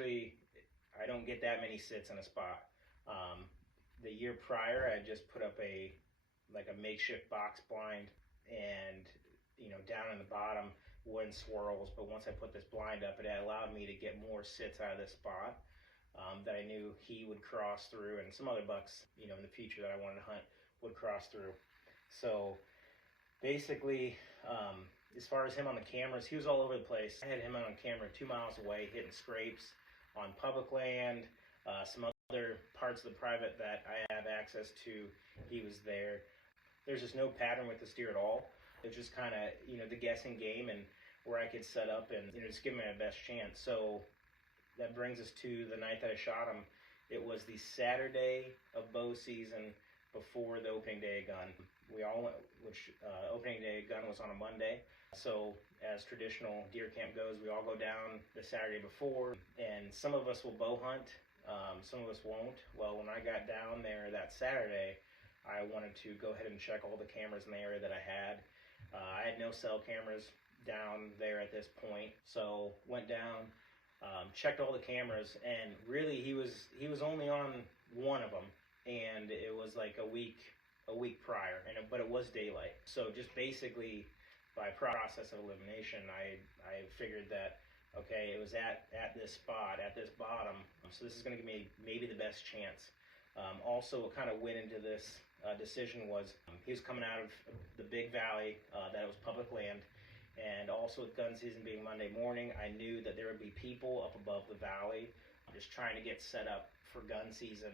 I don't get that many sits in a spot. The year prior, I just put up a makeshift box blind, and down in the bottom wooden swirls. But once I put this blind up, it allowed me to get more sits out of this spot that I knew he would cross through, and some other bucks in the future that I wanted to hunt would cross through. So basically, as far as him on the cameras, he was all over the place. I had him on camera 2 miles away hitting scrapes on public land, some other parts of the private that I have access to, he was there. There's just no pattern with this deer at all. It's just kind of, the guessing game and where I could set up and, just give him my best chance. So that brings us to the night that I shot him. It was the Saturday of bow season before the opening day of gun. We all went, opening day of gun was on a Monday. So as traditional deer camp goes, we all go down the Saturday before, and some of us will bow hunt, some of us won't. Well, when I got down there that Saturday, I wanted to go ahead and check all the cameras in the area that I had. I had no cell cameras down there at this point, so went down, checked all the cameras, and really he was only on one of them, and it was like a week prior, but it was daylight. So just basically by process of elimination, I figured that, okay, it was at this spot, at this bottom, so this is going to give me maybe the best chance. Also, what kind of went into this decision was he was coming out of the big valley that was public land, and also with gun season being Monday morning, I knew that there would be people up above the valley just trying to get set up for gun season,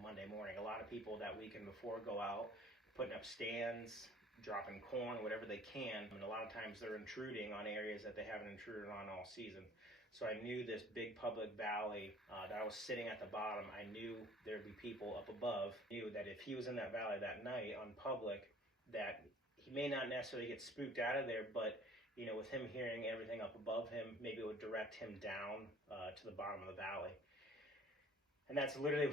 Monday morning. A lot of people that weekend before go out, putting up stands, dropping corn, whatever they can, and a lot of times they're intruding on areas that they haven't intruded on all season. So I knew this big public valley that I was sitting at the bottom, I knew there'd be people up above. I knew that if he was in that valley that night on public, that he may not necessarily get spooked out of there, but with him hearing everything up above him, maybe it would direct him down to the bottom of the valley. And that's literally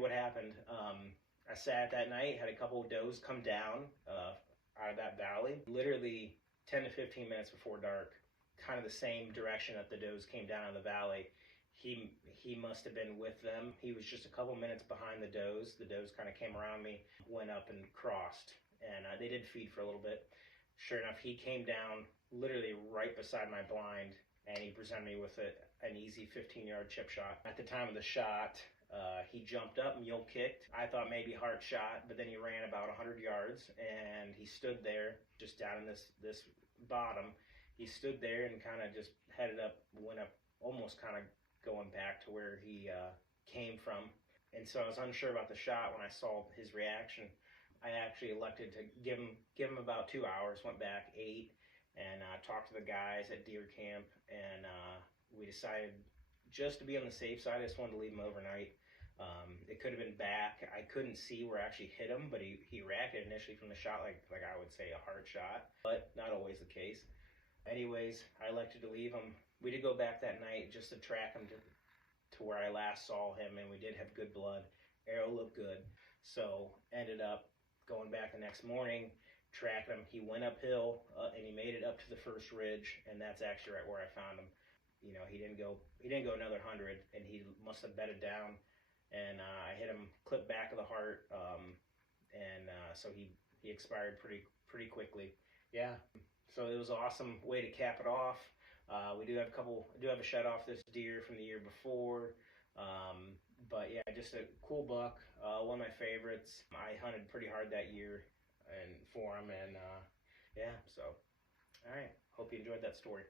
what happened. I sat that night, had a couple of does come down out of that valley, literally 10 to 15 minutes before dark, kind of the same direction that the does came down out of the valley. He must have been with them. He was just a couple minutes behind the does. The does kind of came around me, went up and crossed, and they did feed for a little bit. Sure enough, he came down literally right beside my blind, and he presented me with an easy 15-yard chip shot. At the time of the shot, he jumped up, mule kicked. I thought maybe heart shot, but then he ran about 100 yards, and he stood there just down in this bottom. He stood there and kind of just headed up, went up, almost kind of going back to where he came from. And so I was unsure about the shot when I saw his reaction. I actually elected to give him about 2 hours, went back, ate, and talked to the guys at deer camp, and we decided just to be on the safe side, I just wanted to leave him overnight. It could have been back. I couldn't see where I actually hit him, but he reacted initially from the shot like I would say a hard shot, but not always the case. Anyways, I elected to leave him. We did go back that night just to track him to where I last saw him, and we did have good blood. Arrow looked good, so ended up going back the next morning, tracking him. He went uphill, and he made it up to the first ridge, and that's actually right where I found him. He didn't go another 100, and he must have bedded down, and I hit him clip back of the heart, and so he expired pretty quickly. Yeah, so it was an awesome way to cap it off. We do have a shed off this deer from the year before, but yeah, just a cool buck, one of my favorites. I hunted pretty hard that year and for him, and yeah, so all right, hope you enjoyed that story.